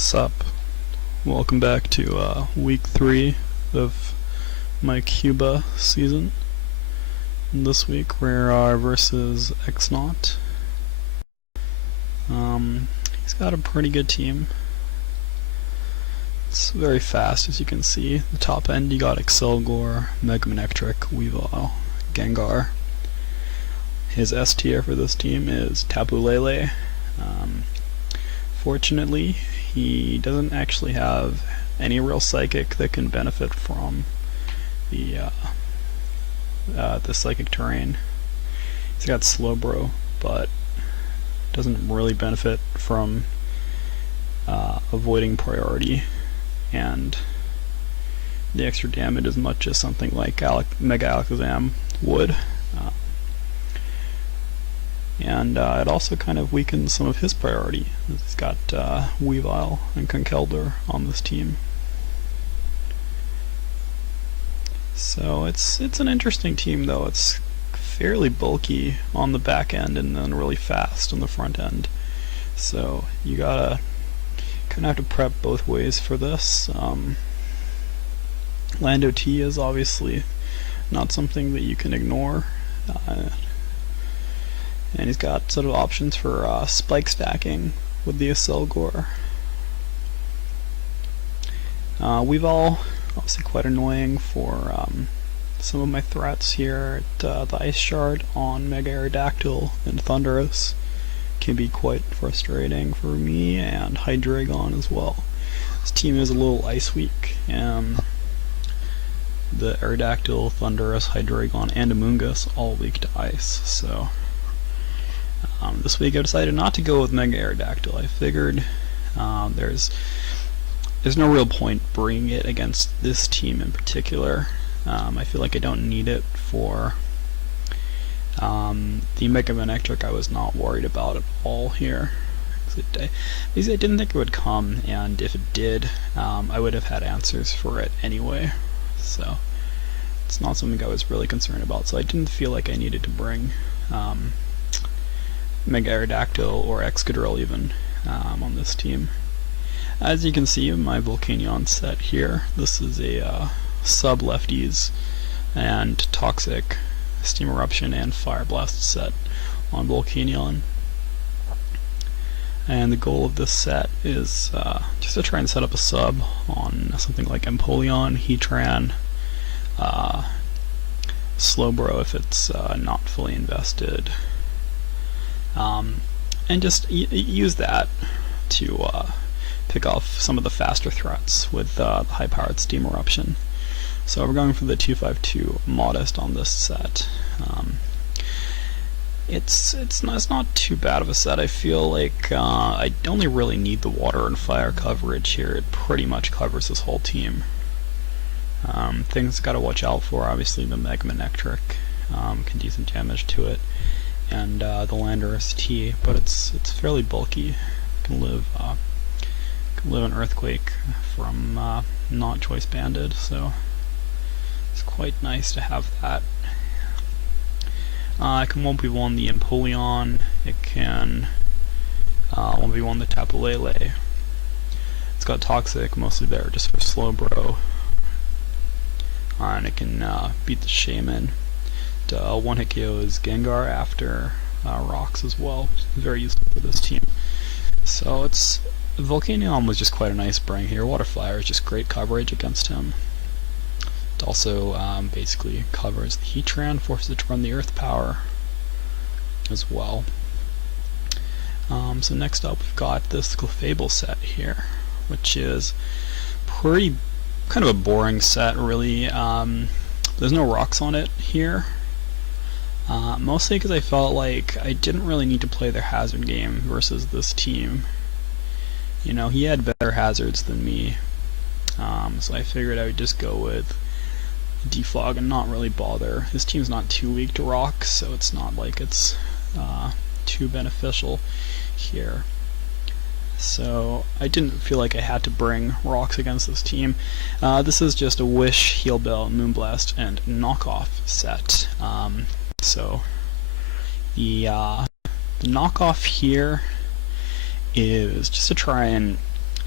Sup? Welcome back to week 3 of my CUBA season. And this week we are versus X-Naut. He's got a pretty good team. It's very fast, as you can see. The top end you got Excelgor, Megamanectric, Weavile, Gengar. His S tier for this team is Tapu Lele. Fortunately, he doesn't actually have any real psychic that can benefit from the psychic terrain. He's got Slowbro, but doesn't really benefit from avoiding priority and the extra damage as much as something like Mega Alakazam would. And it also kind of weakens some of his priority. He's got Weavile and conk on this team. So it's an interesting team, though. It's fairly bulky on the back end and then really fast on the front end. So you gotta kind of have to prep both ways for this. Lando T is obviously not something that you can ignore. And he's got sort of options for spike stacking with the Excelgor. Weavile, obviously quite annoying for some of my threats here. The Ice Shard on Mega Aerodactyl and Thundurus can be quite frustrating for me, and Hydreigon as well. This team is a little ice weak. The Aerodactyl, Thundurus, Hydreigon, and Amoonguss all weak to ice, so this week I decided not to go with Mega Aerodactyl. I figured there's no real point bringing it against this team in particular. I feel like I don't need it for the Megamanectric. I was not worried about at all here. Because I didn't think it would come, and if it did, I would have had answers for it anyway. So it's not something I was really concerned about. So I didn't feel like I needed to bring Mega Aerodactyl or Excadrill even on this team. As you can see in my Volcanion set here, this is a sub lefties and toxic Steam Eruption and Fire Blast set on Volcanion. And the goal of this set is just to try and set up a sub on something like Empoleon, Heatran, Slowbro if it's not fully invested. And just use that to pick off some of the faster threats with the high-powered Steam Eruption. So we're going for the 252 Modest on this set. It's not too bad of a set. I feel like I only really need the water and fire coverage here. It pretty much covers this whole team. Things gotta watch out for, obviously the Megamanectric can do some damage to it, and the Landorus T, but it's fairly bulky. Can live an Earthquake from not choice banded, so it's quite nice to have that. It can 1v1 the Empoleon, it can 1v1 the Tapu Lele. It's got Toxic mostly there just for Slowbro, and it can beat the Shaman. One-hit KO is Gengar after rocks as well, which is very useful for this team. So Volcanion was just quite a nice bring here. Water Flyer is just great coverage against him. It also basically covers the Heatran, forces it to run the Earth Power as well. So next up we've got this Clefable set here, which is kind of a boring set really. There's no rocks on it here. Mostly because I felt like I didn't really need to play their hazard game versus this team. You know, he had better hazards than me, so I figured I would just go with Defog and not really bother. His team's not too weak to rocks, so it's not like it's too beneficial here. So I didn't feel like I had to bring rocks against this team. This is just a Wish, Heal Bell, Moonblast, and Knockoff set. So the knockoff here is just to try and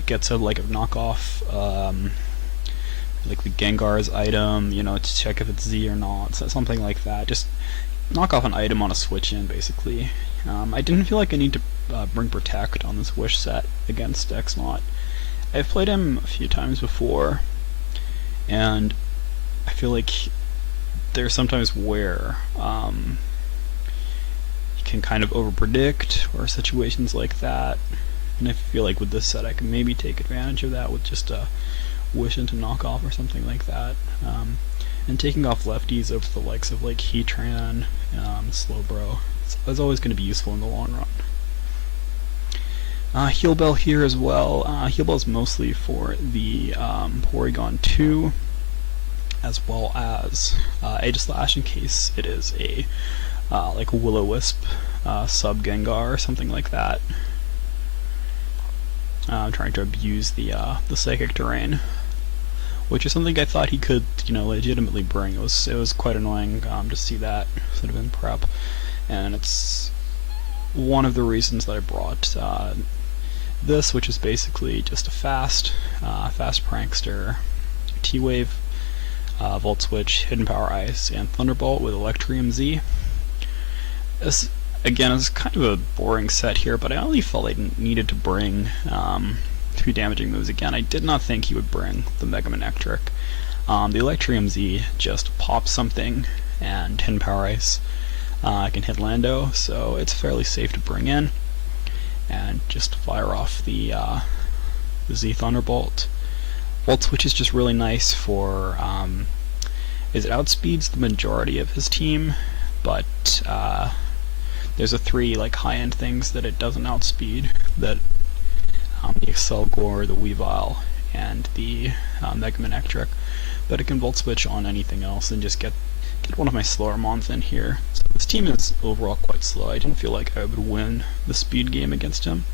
gets a like a knockoff, like the Gengar's item, you know, to check if it's Z or not, so something like that. Just knock off an item on a switch in, basically. I didn't feel like I need to bring Protect on this Wish set against X-Naut. I've played him a few times before, and I feel like there's sometimes where you can kind of overpredict or situations like that, and I feel like with this set I can maybe take advantage of that with just a Wish into knockoff or something like that, and taking off lefties over the likes of like Heatran, Slowbro. It's always going to be useful in the long run. Heal Bell here as well. Heal Bell is mostly for the Porygon 2, as well as Aegislash in case it is a like Will-O-Wisp sub Gengar or something like that. Trying to abuse the Psychic Terrain, which is something I thought he could, you know, legitimately bring. It was quite annoying to see that sort of in prep, and it's one of the reasons that I brought this, which is basically just a fast prankster, T-Wave, Volt Switch, Hidden Power Ice, and Thunderbolt with Electrium Z. This, again, is kind of a boring set here, but I only felt I needed to bring 2 damaging moves again. I did not think he would bring the Mega Manectric. The Electrium Z just pops something, and Hidden Power Ice can hit Lando, so it's fairly safe to bring in, and just fire off the Z Thunderbolt. Volt Switch is just really nice for, it outspeeds the majority of his team, but there's a 3 like high-end things that it doesn't outspeed, that the Excelgor, the Weavile, and the Mega Manectric, but it can Volt Switch on anything else and just get one of my slower mons in here. So this team is overall quite slow. I didn't feel like I would win the speed game against him,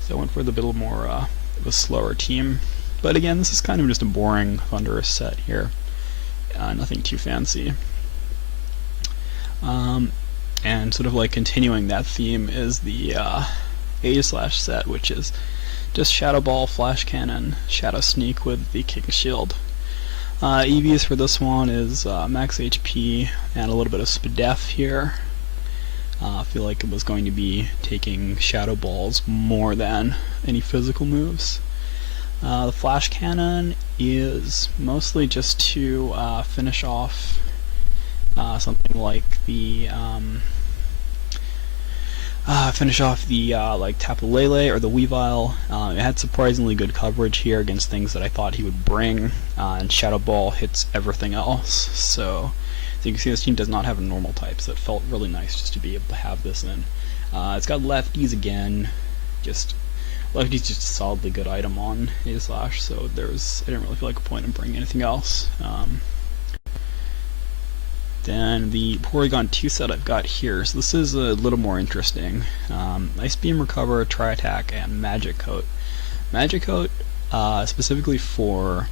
so I went for the bit more of a slower team. But again, this is kind of just a boring Thundurus set here, nothing too fancy. And sort of like continuing that theme is the Aegislash set, which is just Shadow Ball, Flash Cannon, Shadow Sneak with the King Shield. EVs for this one is max HP and a little bit of Spadef here. I feel like it was going to be taking Shadow Balls more than any physical moves. The Flash Cannon is mostly just to finish off something like the like Tapu Lele or the Weavile. It had surprisingly good coverage here against things that I thought he would bring, and Shadow Ball hits everything else. So you can see this team does not have a normal type, so it felt really nice just to be able to have this in. It's got lefties again, lefties just a solidly good item on Aegislash, so I didn't really feel like a point in bringing anything else. Then the Porygon 2 set I've got here, so this is a little more interesting. Ice Beam, Recover, Tri-Attack, and Magic Coat. Magic Coat, specifically for,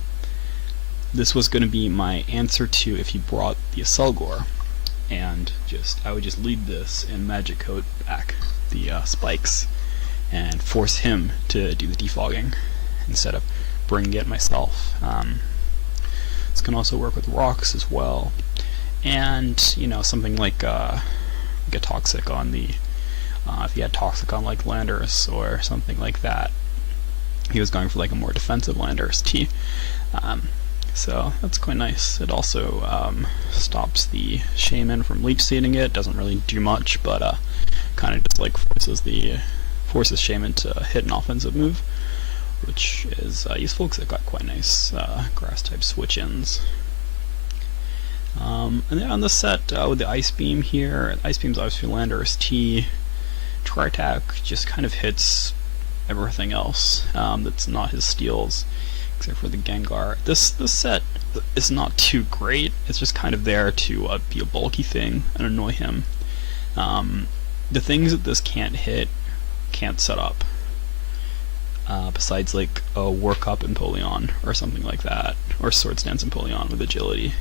this was going to be my answer to if he brought the Excelgor, and I would just lead this and Magic Coat back the spikes, and force him to do the defogging instead of bringing it myself. This can also work with rocks as well. And, you know, something like a Toxic on the, if he had Toxic on like Landorus or something like that, he was going for like a more defensive Landorus T. So that's quite nice. It also stops the Shaman from leech seeding it. Doesn't really do much, but kind of just like forces Shaman to hit an offensive move, which is useful because they've got quite nice grass type switch-ins. And then on this set with the Ice Beam here, Ice Beam's obviously Landorus T. Tri-Attack just kind of hits everything else that's not his steals, except for the Gengar. This set is not too great. It's just kind of there to be a bulky thing and annoy him. The things that this can't hit can't set up, besides like a Work Up Empoleon or something like that, or Swords Dance Empoleon with agility.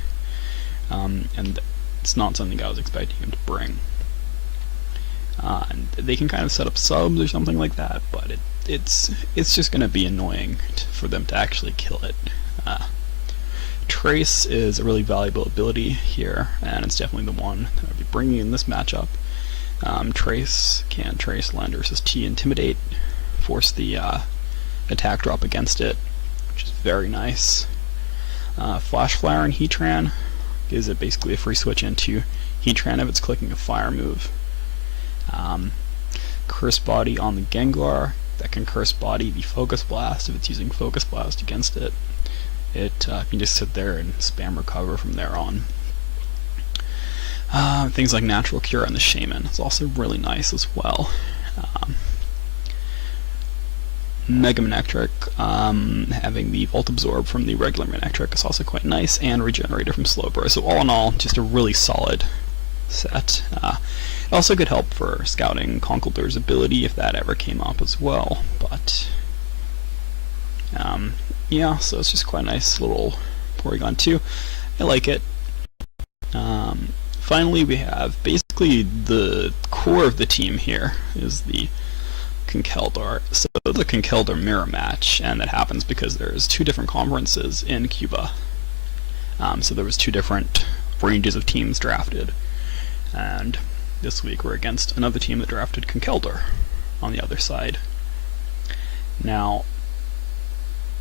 And it's not something I was expecting him to bring. And they can kind of set up subs or something like that, but it's just going to be annoying for them to actually kill it. Trace is a really valuable ability here, and it's definitely the one that I'll be bringing in this matchup. Trace can trace Lander's T, intimidate, force the attack drop against it, which is very nice. Flash Flare and Heatran gives it basically a free switch into Heatran if it's clicking a fire move. Curse Body on the Gengar, that can Curse Body the Focus Blast if it's using Focus Blast against it. It can just sit there and spam recover from there on. Things like Natural Cure and the Shaman is also really nice as well. Mega Manectric, having the Volt Absorb from the regular Manectric is also quite nice, and Regenerator from Slowbro. So all in all, just a really solid set. It also could help for scouting Conkeldurr's ability if that ever came up as well, but yeah, so it's just quite a nice little Porygon 2. I like it. Finally, we have basically the core of the team here is the Conkeldurr. So the Conkeldurr mirror match, and that happens because there's two different conferences in CUBA. So there was two different ranges of teams drafted, and this week we're against another team that drafted Conkeldurr on the other side. Now,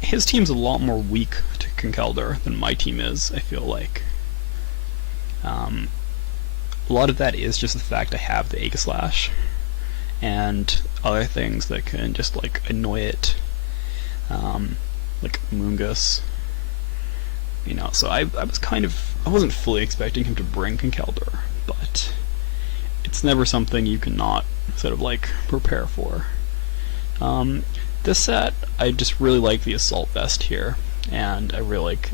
his team's a lot more weak to Conkeldurr than my team is, I feel like. A lot of that is just the fact I have the Aegislash and other things that can just like annoy it, like Moongus. You know, so I wasn't fully expecting him to bring Conkeldurr, but it's never something you cannot sort of like prepare for. This set, I just really like the Assault Vest here, and I really like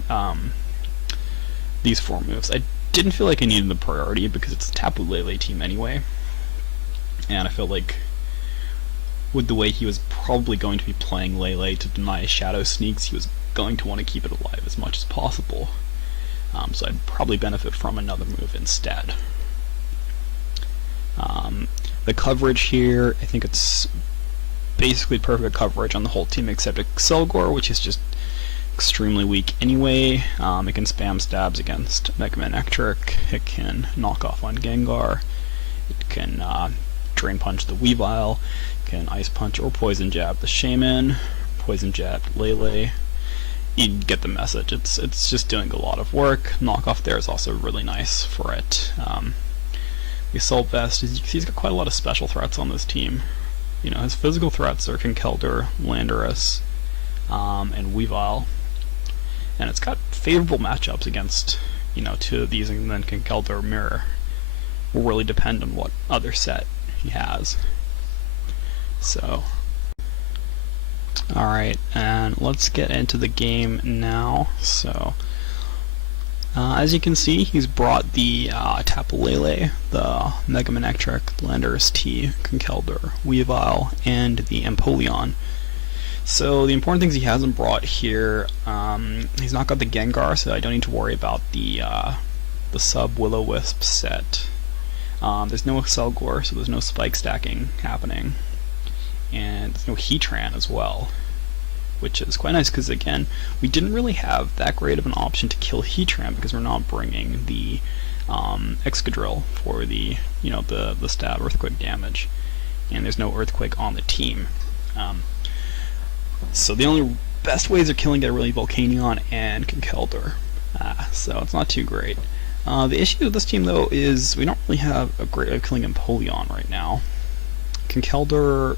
these four moves. I didn't feel like I needed the priority because it's a Tapu Lele team anyway, and I felt like with the way he was probably going to be playing Lele to deny Shadow Sneaks, he was going to want to keep it alive as much as possible. So I'd probably benefit from another move instead. The coverage here, I think it's basically perfect coverage on the whole team except Excelgor, which is just extremely weak anyway. It can spam stabs against Mega Manectric, it can knock off on Gengar, it can Drain Punch the Weavile, it can Ice Punch or Poison Jab the Shaman, Poison Jab Lele. You get the message. It's just doing a lot of work. Knockoff there is also really nice for it. The Assault Vest, as you can see, he's got quite a lot of special threats on this team. You know, his physical threats are Conkeldurr, Landorus, and Weavile. And it's got favorable matchups against, you know, two of these, and then Conkeldurr Mirror will really depend on what other set he has. So, alright, and let's get into the game now. So, as you can see, he's brought the Tapu Lele, the Mega Manectric, Landorus T, Conkeldurr, Weavile, and the Empoleon. So the important things he hasn't brought here, he's not got the Gengar, so I don't need to worry about the sub Will-O-Wisp set. There's no Excelgor, so there's no spike stacking happening, and there's no Heatran as well, which is quite nice because again, we didn't really have that great of an option to kill Heatran because we're not bringing the Excadrill for the the stab Earthquake damage, and there's no Earthquake on the team. So the only best ways of killing it are really Volcanion and Conkeldurr, so it's not too great. The issue with this team though is we don't really have a great way of killing Empoleon right now. Conkeldurr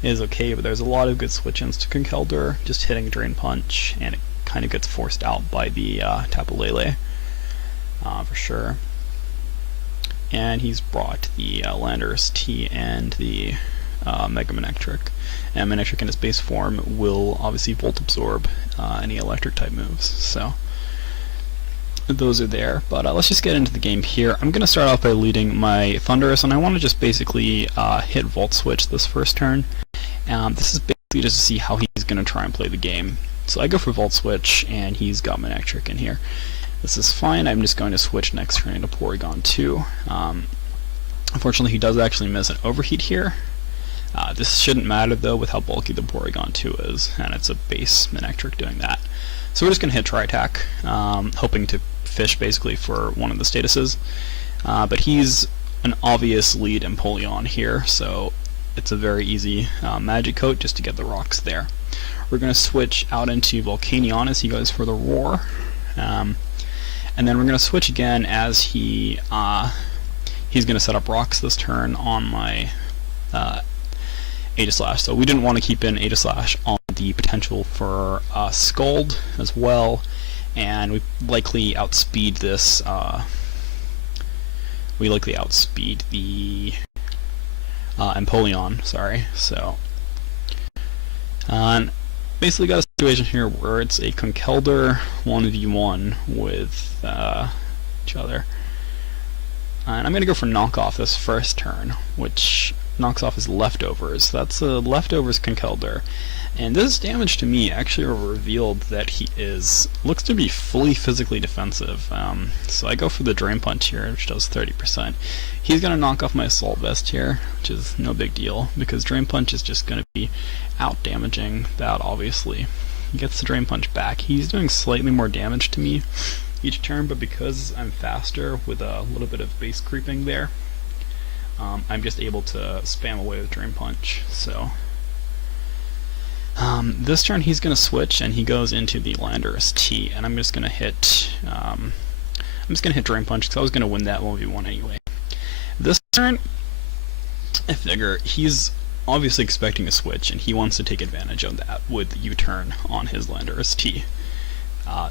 is okay, but there's a lot of good switch-ins to Conkeldurr, just hitting Drain Punch, and it kind of gets forced out by the Tapu Lele, for sure. And he's brought the Landorus T and the Mega Manectric. And Manectric in its base form will obviously Volt Absorb any electric type moves, so those are there. But let's just get into the game here. I'm going to start off by leading my Thundurus, and I want to just basically hit Volt Switch this first turn. This is basically just to see how he's going to try and play the game. So I go for Volt Switch, and he's got Manectric in here. This is fine. I'm just going to switch next turn into Porygon 2. Unfortunately, he does actually miss an overheat here. This shouldn't matter though with how bulky the Porygon 2 is, and it's a base Manectric doing that. So we're just going to hit Tri-Attack, hoping to fish basically for one of the statuses. But he's an obvious lead Empoleon here, so it's a very easy Magic Coat just to get the rocks there. We're going to switch out into Volcanion as he goes for the Roar. And then we're going to switch again as he's going to set up rocks this turn on my Aegislash. So we didn't want to keep in Aegislash on the potential for Scald as well, and we likely outspeed this. We likely outspeed the Empoleon. Sorry. So basically got a situation here where it's a Conkeldurr 1v1 with each other. And I'm going to go for Knockoff this first turn, which knocks off his Leftovers. That's a Leftovers Conkeldurr. And this damage to me actually revealed that he looks to be fully physically defensive. So I go for the Drain Punch here, which does 30%. He's going to knock off my Assault Vest here, which is no big deal, because Drain Punch is just going to be out-damaging that, obviously. He gets the Drain Punch back. He's doing slightly more damage to me each turn, but because I'm faster with a little bit of base creeping there, I'm just able to spam away with Drain Punch. So this turn he's going to switch and he goes into the Landorus T, and I'm just going to hit Drain Punch because I was going to win that 1v1 anyway. This turn, I figure he's obviously expecting a switch and he wants to take advantage of that with U-turn on his Landorus T.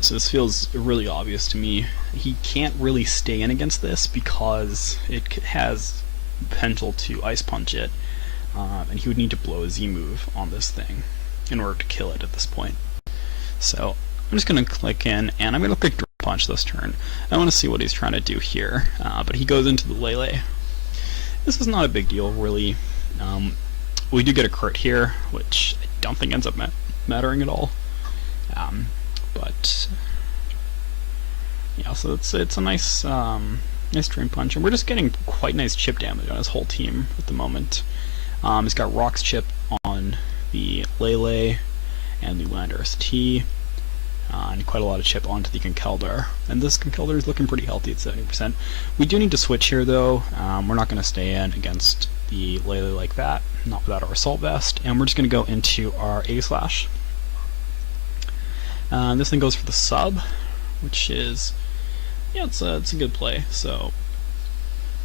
So this feels really obvious to me. He can't really stay in against this because it has potential to Ice Punch it, and he would need to blow a Z move on this thing in order to kill it at this point. So I'm just going to click in, and I'm going to click Drain Punch this turn. I want to see what he's trying to do here, but he goes into the Lele. This is not a big deal, really. We do get a crit here, which I don't think ends up mattering at all. But yeah, so it's a nice nice Drain Punch, and we're just getting quite nice chip damage on his whole team at the moment. He's got Rocks Chip on the Lele and the Landorus T, and quite a lot of chip onto the Conkeldurr. And this Conkeldurr is looking pretty healthy at 70%. We do need to switch here though. We're not going to stay in against the Lele like that, not without our Assault Vest, and we're just going to go into our Aegislash. This thing goes for the sub, which is, yeah, it's a good play. So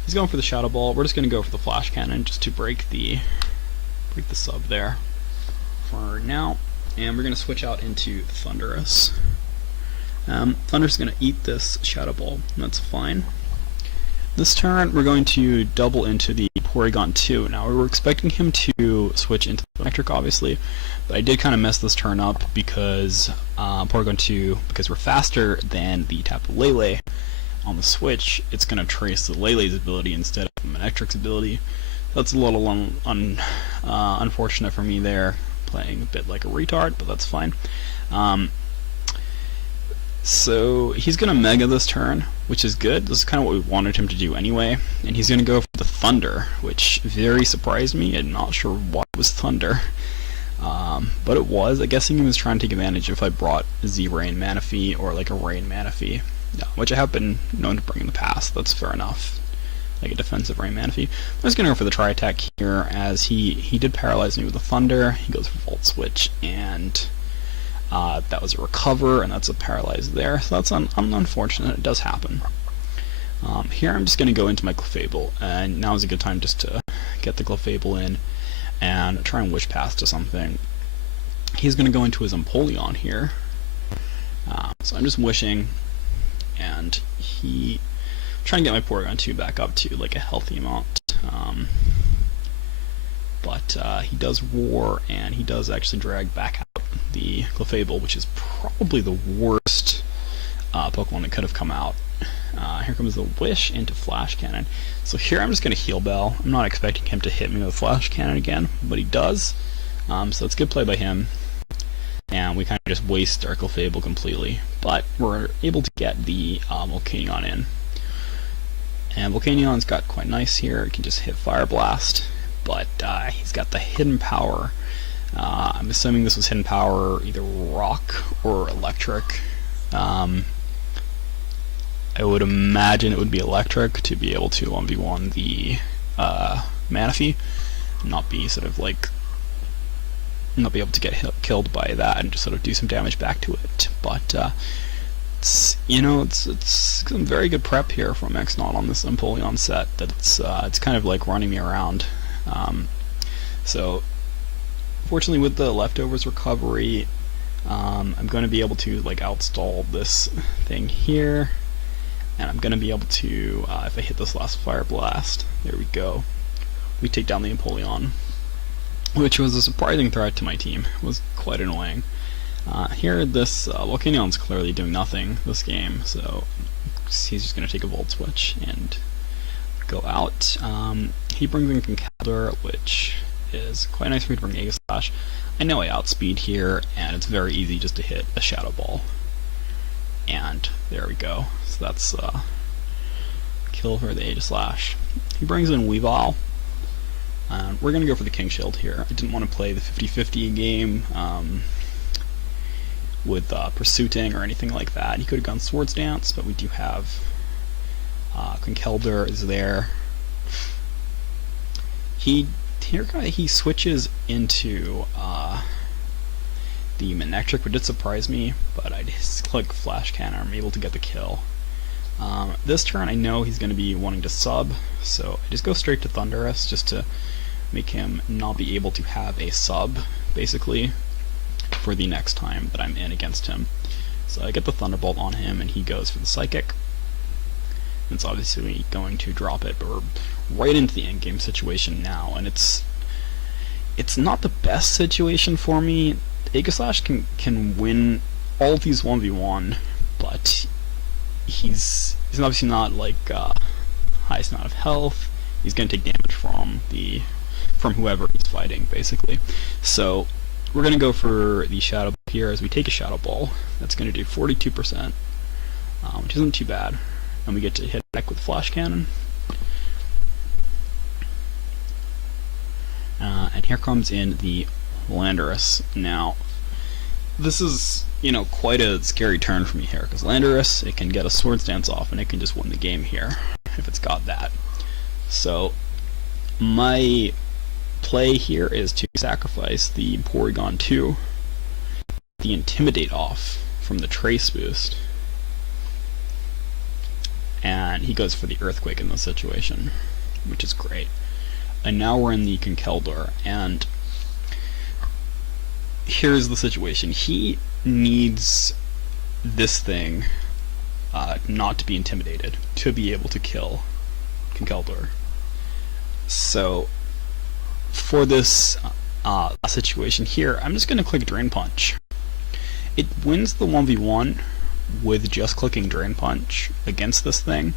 he's going for the Shadow Ball. We're just going to go for the Flash Cannon just to break the sub there for now, and we're going to switch out into Thundurus. Thundurus is going to eat this Shadow Ball, and that's fine. This turn we're going to double into the Porygon 2. Now we were expecting him to switch into the Electric, obviously, but I did kind of mess this turn up because Porygon 2, because we're faster than the Tapu Lele on the switch, it's going to trace the Lele's ability instead of the Manectric's ability. That's a little unfortunate for me there, playing a bit like a retard, but that's fine. So he's going to Mega this turn, which is good. This is kind of what we wanted him to do anyway. And he's going to go for the Thunder, which very surprised me. I'm not sure why it was Thunder. But it was. I guess he was trying to take advantage if I brought Z-Rain Manaphy or like a Rain Manaphy, which I have been known to bring in the past. That's fair enough. Like a defensive Rain Manaphy. I'm just going to go for the Tri-Attack here, as he did paralyze me with the Thunder. He goes for Volt Switch, and that was a recover, and that's a paralyze there. So that's unfortunate. It does happen. Here I'm just going to go into my Clefable, and now is a good time just to get the Clefable in and try and Wish Pass to something. He's going to go into his Empoleon here. So I'm just wishing, and trying to get my Porygon 2 back up to like a healthy amount. But he does Roar, and he does actually drag back out the Clefable, which is probably the worst Pokemon that could have come out. Here comes the Wish into Flash Cannon. So here I'm just going to Heal Bell. I'm not expecting him to hit me with Flash Cannon again, but he does. So it's good play by him. And we kind of just waste our Clefable completely. But we're able to get the Volcanion in. And Volcanion's got quite nice here. He can just hit Fire Blast, but he's got the hidden power. I'm assuming this was hidden power, either rock or electric. I would imagine it would be electric to be able to 1v1 the Manaphy, not be sort of like not be able to get killed by that and just sort of do some damage back to it. But it's some very good prep here from X-Naut on this Empoleon set. That it's kind of like running me around. So fortunately, with the leftovers recovery, I'm going to be able to like outstall this thing here, and I'm going to be able to if I hit this last Fire Blast, there we go, we take down the Empoleon, which was a surprising threat to my team. It was quite annoying. Here, this Volcanion's clearly doing nothing this game, so he's just going to take a Volt Switch and go out. He brings in Conkeldurr, which is quite nice for me to bring Aegis Slash. I know I outspeed here, and it's very easy just to hit a Shadow Ball. And there we go. So that's kill for the Aegis Slash. He brings in Weavile. We're going to go for the King Shield here. I didn't want to play the 50-50 game with Pursuiting or anything like that. He could have gone Swords Dance, but we do have Conkeldurr is there. He switches into the Manectric, which did surprise me, but I just click Flash Cannon. I'm able to get the kill. This turn I know he's going to be wanting to sub, so I just go straight to Thundurus just to make him not be able to have a sub, basically, for the next time that I'm in against him. So I get the Thunderbolt on him, and he goes for the Psychic. It's obviously going to drop it, but we're right into the endgame situation now, and it's not the best situation for me. Aegis Slash can win all of these 1v1, but he's obviously not like highest amount of health. He's going to take damage from whoever he's fighting, basically. So we're going to go for the Shadow Ball here as we take a Shadow Ball. That's going to do 42%, which isn't too bad. And we get to hit back with Flash Cannon. And here comes in the Landorus. Now, this is, quite a scary turn for me here, because Landorus, it can get a Swords Dance off, and it can just win the game here, if it's got that. So, my play here is to sacrifice the Porygon 2, the Intimidate off from the Trace boost, and he goes for the Earthquake in this situation, which is great. And now we're in the Conkeldurr, and here's the situation. He needs this thing not to be intimidated to be able to kill Conkeldurr. So for this situation here, I'm just going to click Drain Punch. It wins the 1v1 with just clicking Drain Punch against this thing,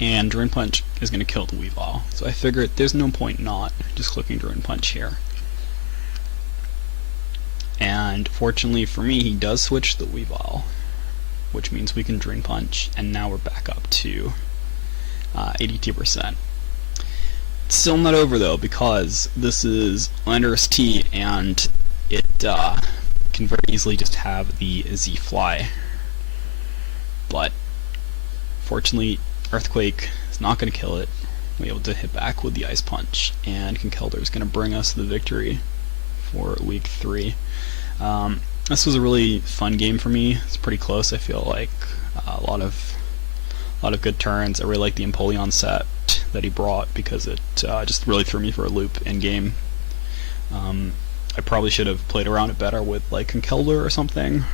and Drain Punch is going to kill the Weavile. So I figured there's no point not just clicking Drain Punch here. And fortunately for me, he does switch the Weavile, which means we can Drain Punch, and now we're back up to 82%. It's still not over though, because this is Landorus T, and it can very easily just have the Z Fly. But fortunately, Earthquake is not going to kill it. We're able to hit back with the Ice Punch, and Conkeldurr is going to bring us the victory for week 3. This was a really fun game for me. It's pretty close. I feel like a lot of good turns. I really like the Empoleon set that he brought, because it just really threw me for a loop in game. I probably should have played around it better with like Conkeldurr or something,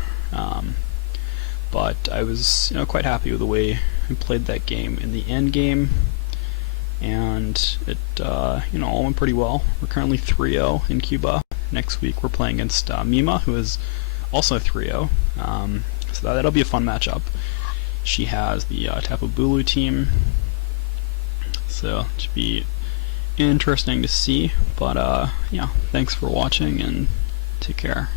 but I was quite happy with the way I played that game in the end game, and it all went pretty well. We're currently 3-0 in CUBA. Next week we're playing against Mima, who is also 3-0, so that'll be a fun matchup. She has the Tapu Bulu team, so it should be interesting to see. But yeah, thanks for watching, and take care.